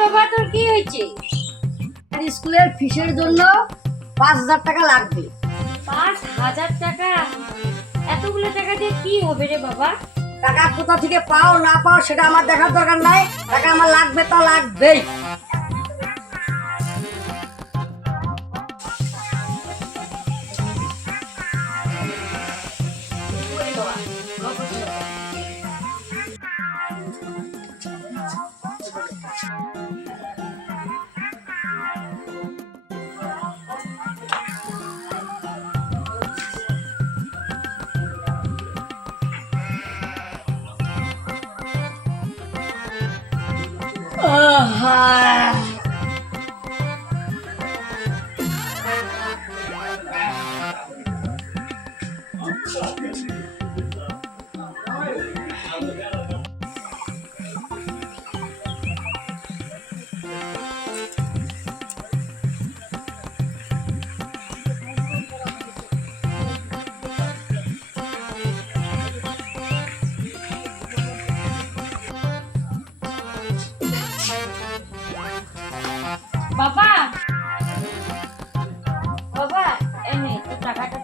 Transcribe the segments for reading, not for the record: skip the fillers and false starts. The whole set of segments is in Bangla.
বাবা তোর কি হয়েছে? স্কুলের ফিসের জন্য 5,000 টাকা লাগবে। 5,000 টাকা? এতগুলো টাকা দিয়ে কি হবে রে বাবা? টাকা কোথা থেকে পাও না পাও সেটা আমার দেখার দরকার নাই, টাকা আমার লাগবে তো লাগবেই। বাবা বাবা এনে তো টাকাটা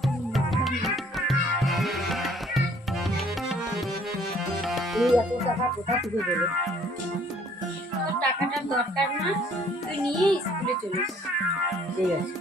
এই এত টাকা কোথা থেকে দেবে? তোর টাকাটার দরকার না, তুই নিয়ে স্কুলে চলিস। ঠিক আছে।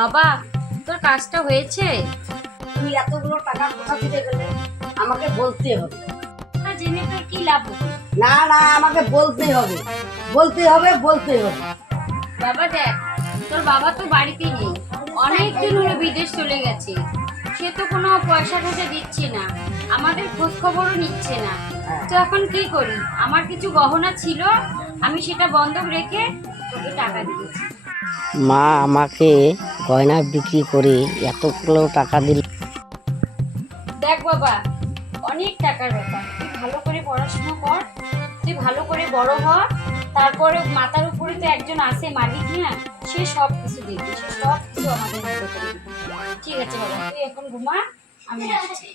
বাবা তোর কাজটা হয়েছে? তুমি এতগুলো টাকা কোথা থেকে গেলে আমাকে বলতে হবে। না জেনে তোর কি লাভ হবে? না না, আমাকে বলতে হবে, বলতে হবে, বলতে হবে। বাবা দেখ, তোর বাবা তো বাড়িতেই নেই, অনেক দিন হলো বিদেশ চলে গেছে, সে তো কোনো পয়সা টয়সা দিচ্ছে না, আমাদের খোঁজ খবরও নিচ্ছে না। তো এখন কি করি? আমার কিছু গহনা ছিল, আমি সেটা বন্ধক রেখে তোকে টাকা দিয়েছি। মা আমাকে গয়না বিক্রি করে এতগুলো টাকা দিল। দেখ বাবা, অনেক টাকার ব্যাপার, তুই ভালো করে পড়াশোনা কর, তুই ভালো করে বড় হ, তারপরে মাথার উপরে তো একজন আছে মালিক, না সে সব কিছু দেখবে, সে সব কিছু আমাদের মতো করে দিবে। ঠিক আছে বাবা, তুই এখন ঘুমা, আমি আসছি।